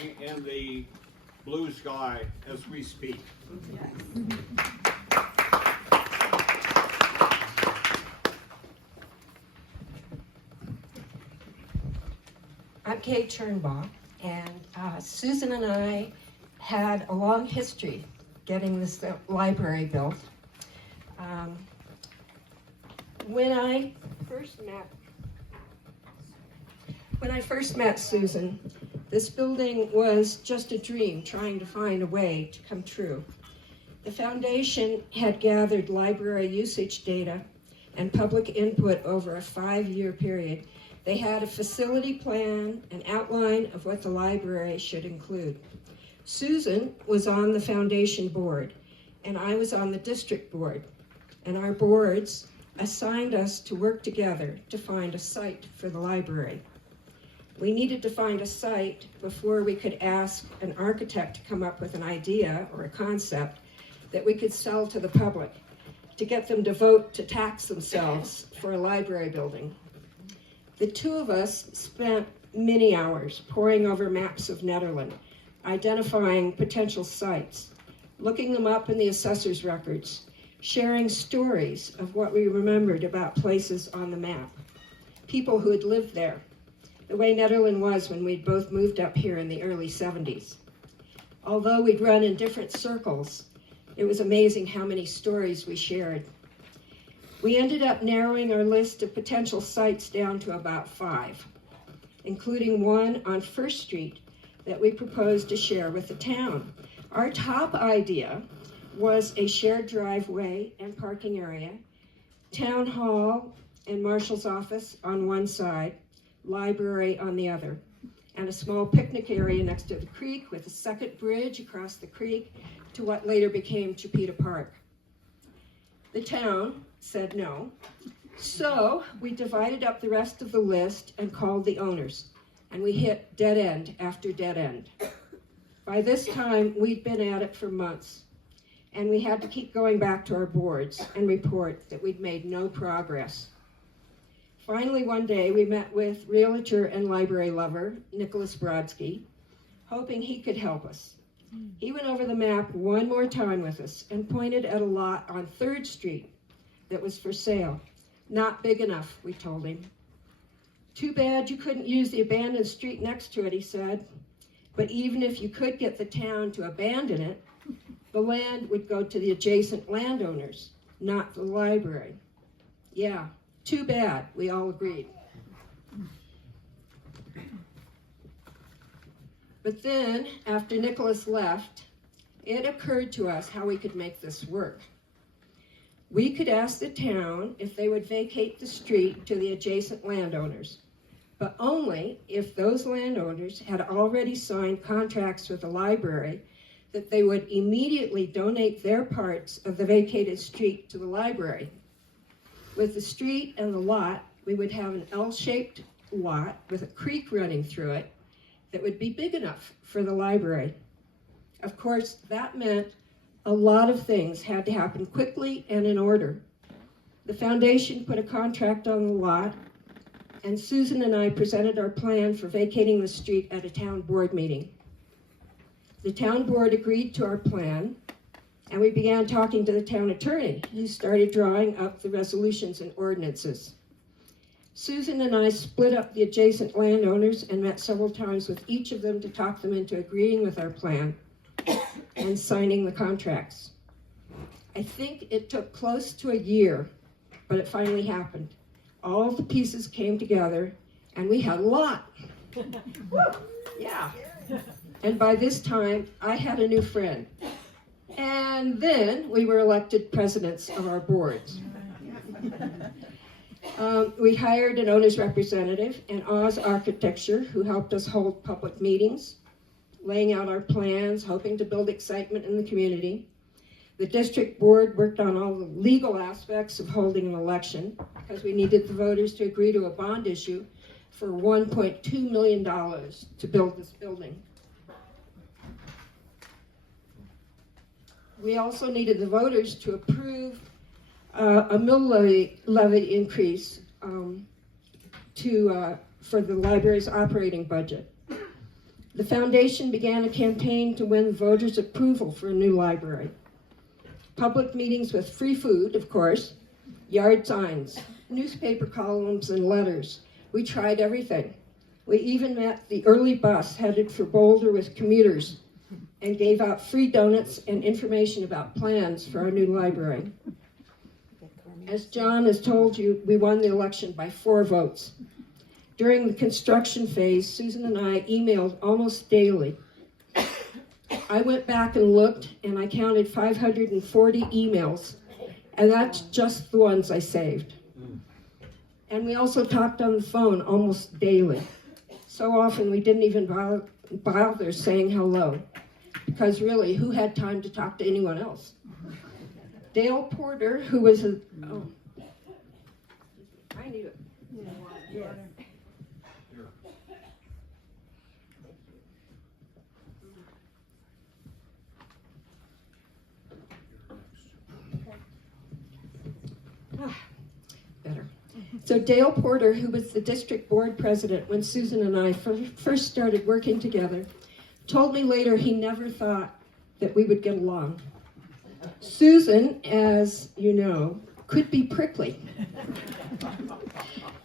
flying in the blue sky as we speak. I'm Kay Turnbaugh, and Susan and I had a long history getting this library built. When I first met Susan, this building was just a dream trying to find a way to come true. The foundation had gathered library usage data and public input over a 5-year period. They had a facility plan, an outline of what the library should include. Susan was on the foundation board, and I was on the district board, and our boards assigned us to work together to find a site for the library. We needed to find a site before we could ask an architect to come up with an idea or a concept that we could sell to the public to get them to vote to tax themselves for a library building. The two of us spent many hours poring over maps of Nederland, identifying potential sites, looking them up in the assessor's records, sharing stories of what we remembered about places on the map, people who had lived there, the way Nederland was when we'd both moved up here in the early 70s. Although we'd run in different circles, it was amazing how many stories we shared. We ended up narrowing our list of potential sites down to about 5, including one on First Street that we proposed to share with the town. Our top idea was a shared driveway and parking area, town hall and marshal's office on one side, library on the other, and a small picnic area next to the creek with a second bridge across the creek to what later became Chipeta Park. The town said no, so we divided up the rest of the list and called the owners, and we hit dead end after dead end. By this time, we'd been at it for months, and we had to keep going back to our boards and report that we'd made no progress. Finally, one day, we met with realtor and library lover, Nicholas Brodsky, hoping he could help us. He went over the map one more time with us and pointed at a lot on 3rd Street that was for sale. Not big enough, we told him. Too bad you couldn't use the abandoned street next to it, he said. But even if you could get the town to abandon it, the land would go to the adjacent landowners, not the library. Yeah, too bad, we all agreed. But then, after Nicholas left, it occurred to us how we could make this work. We could ask the town if they would vacate the street to the adjacent landowners, but only if those landowners had already signed contracts with the library that they would immediately donate their parts of the vacated street to the library. With the street and the lot, we would have an L-shaped lot with a creek running through it that would be big enough for the library. Of course, that meant a lot of things had to happen quickly and in order. The foundation put a contract on the lot, and Susan and I presented our plan for vacating the street at a town board meeting. The town board agreed to our plan, and we began talking to the town attorney, who started drawing up the resolutions and ordinances. Susan and I split up the adjacent landowners and met several times with each of them to talk them into agreeing with our plan and signing the contracts. I think it took close to a year, but it finally happened. All the pieces came together, and we had a lot. Yeah. And by this time, I had a new friend. And then we were elected presidents of our boards. We hired an owner's representative and Oz Architecture, who helped us hold public meetings, laying out our plans, hoping to build excitement in the community. The district board worked on all the legal aspects of holding an election because we needed the voters to agree to a bond issue for $1.2 million to build this building. We also needed the voters to approve a mill levy increase for the library's operating budget. The foundation began a campaign to win voters' approval for a new library. Public meetings with free food, of course, yard signs, newspaper columns, and letters. We tried everything. We even met the early bus headed for Boulder with commuters and gave out free donuts and information about plans for our new library. As John has told you, we won the election by 4 votes. During the construction phase, Susan and I emailed almost daily. I went back and looked, and I counted 540 emails, and that's just the ones I saved. And we also talked on the phone almost daily. So often we didn't even bother saying hello, because really, who had time to talk to anyone else? Dale Porter, who was a... Oh, I need it. Yeah. Better. So Dale Porter, who was the district board president when Susan and I first started working together, told me later he never thought that we would get along. Susan, as you know, could be prickly.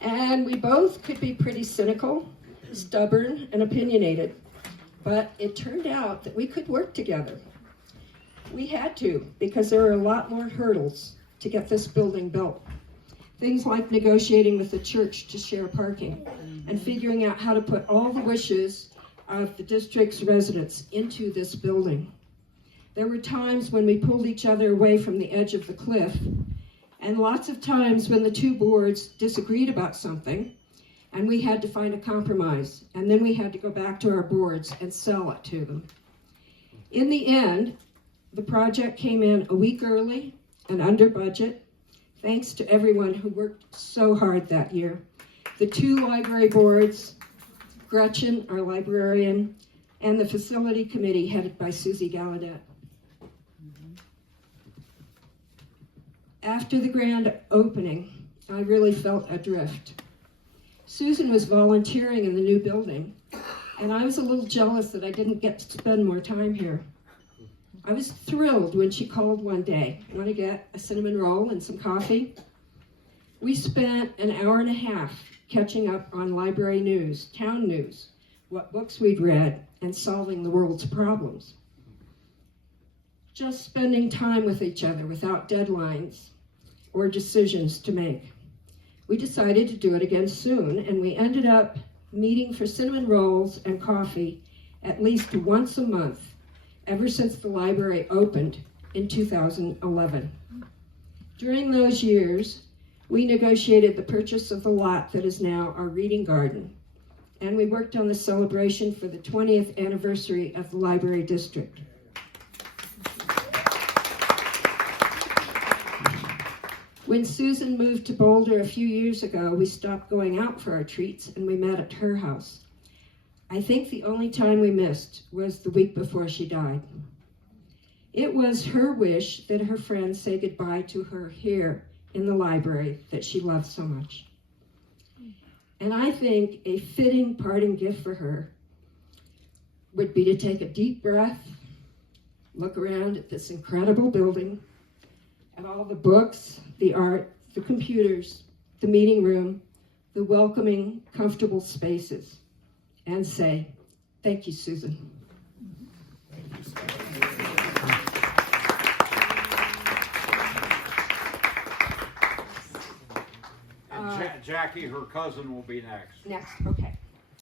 And we both could be pretty cynical, stubborn, and opinionated. But it turned out that we could work together. We had to, because there were a lot more hurdles to get this building built. Things like negotiating with the church to share parking and figuring out how to put all the wishes of the district's residents into this building. There were times when we pulled each other away from the edge of the cliff, and lots of times when the 2 boards disagreed about something, and we had to find a compromise, and then we had to go back to our boards and sell it to them. In the end, the project came in a week early and under budget, thanks to everyone who worked so hard that year. The 2 library boards, Gretchen, our librarian, and the facility committee headed by Susie Gallaudet. After the grand opening, I really felt adrift. Susan was volunteering in the new building, and I was a little jealous that I didn't get to spend more time here. I was thrilled when she called one day. Want to get a cinnamon roll and some coffee? We spent an hour and a half catching up on library news, town news, what books we'd read, and solving the world's problems. Just spending time with each other without deadlines or decisions to make. We decided to do it again soon, and we ended up meeting for cinnamon rolls and coffee at least once a month ever since the library opened in 2011. During those years, we negotiated the purchase of the lot that is now our reading garden, and we worked on the celebration for the 20th anniversary of the library district. When Susan moved to Boulder a few years ago, we stopped going out for our treats and we met at her house. I think the only time we missed was the week before she died. It was her wish that her friends say goodbye to her here in the library that she loved so much. And I think a fitting parting gift for her would be to take a deep breath, look around at this incredible building, at all the books, the art, the computers, the meeting room, the welcoming, comfortable spaces, and say, thank you, Susan. And Jackie, her cousin, will be next. Next, okay.